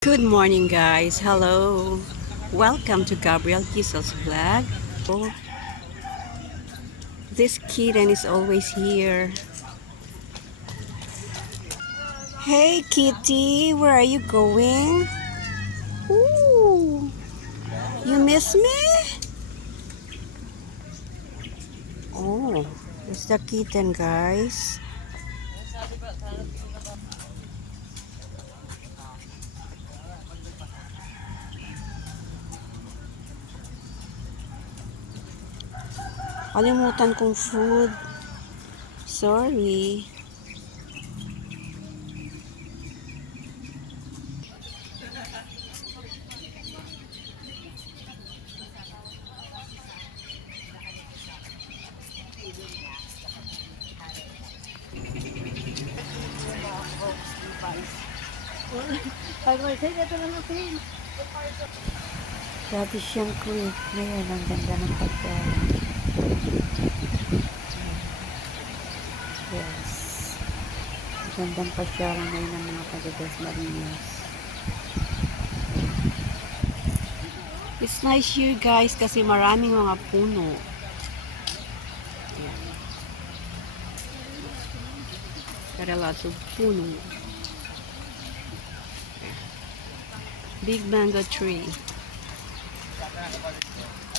Good morning, guys. Hello. Welcome to Gabriel Kisel's vlog. Oh, this kitten is always here. Hey, kitty, where are you going? Ooh, you miss me? Oh, it's the kitten, guys. Kalimutan kong food. Sorry. Dati siyang quick. Ngayon, ang ganda ng pagkain. Yes. Gandang pasyalan ngayon ng mga taga-Des Marinas. It's nice here, guys, kasi maraming mga puno. Ayan. Got a lot of puno. Big mango tree.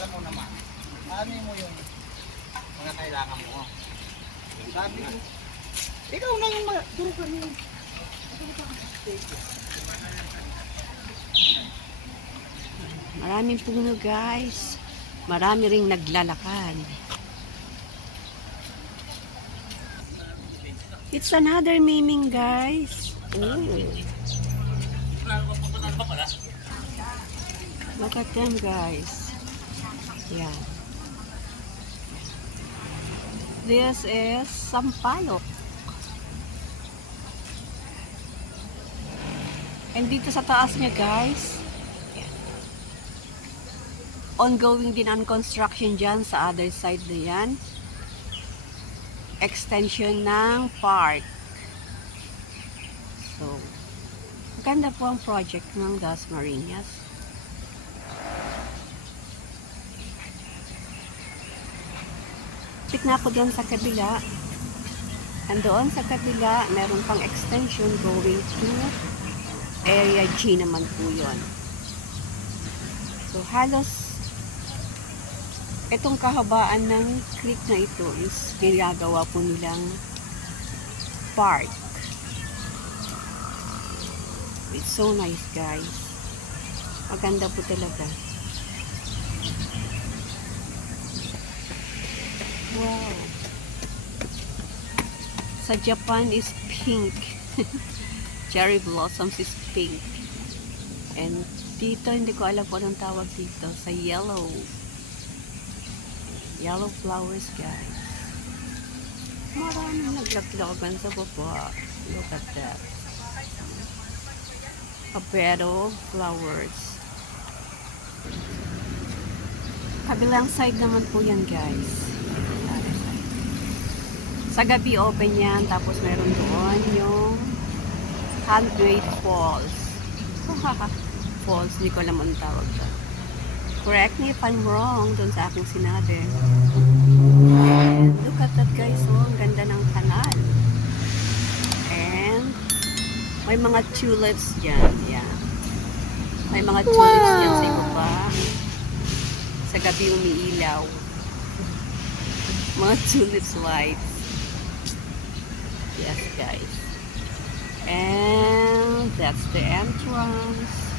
Alam mo naman, ano mo yung mga kailangan mo. Sabi ko, ikaw na yung duro ka niyo. Maraming puno, guys. Marami ring naglalakad. It's another miming, guys. Ooh. Look at them, guys. Yeah. This is sampalok. And dito sa taas niya, guys, ongoing din ang construction dyan sa other side na yan. Extension ng park. So, maganda po ang project ng Des Marinas. Tik na ako dyan sa kabila. And doon sa kabila, meron pang extension going to Area G naman po yun. So, halos itong kahabaan ng creek na ito is ginagawa po nilang park. It's so nice, guys. Maganda po talaga. Wow. Sa Japan is pink. Cherry blossoms is pink. And dito, hindi ko alam po anong tawag dito. Sa yellow. Yellow flowers, guys. Maraming naglaglagan sa baba. Look at that. Papero flowers. Kabilang side naman po yan, guys. Sa gabi open yan. Tapos meron doon yung Handgrave Falls. Falls, hindi ko alam ang tawag doon. Correct me if I'm wrong doon sa aking sinabi. And look at that, guys. Oh, ang ganda ng kanal. And may mga tulips dyan. Yeah. May mga tulips dyan sa ibaba. Sa gabi umiilaw. Mga tulips lights. Yes, guys. And that's the entrance.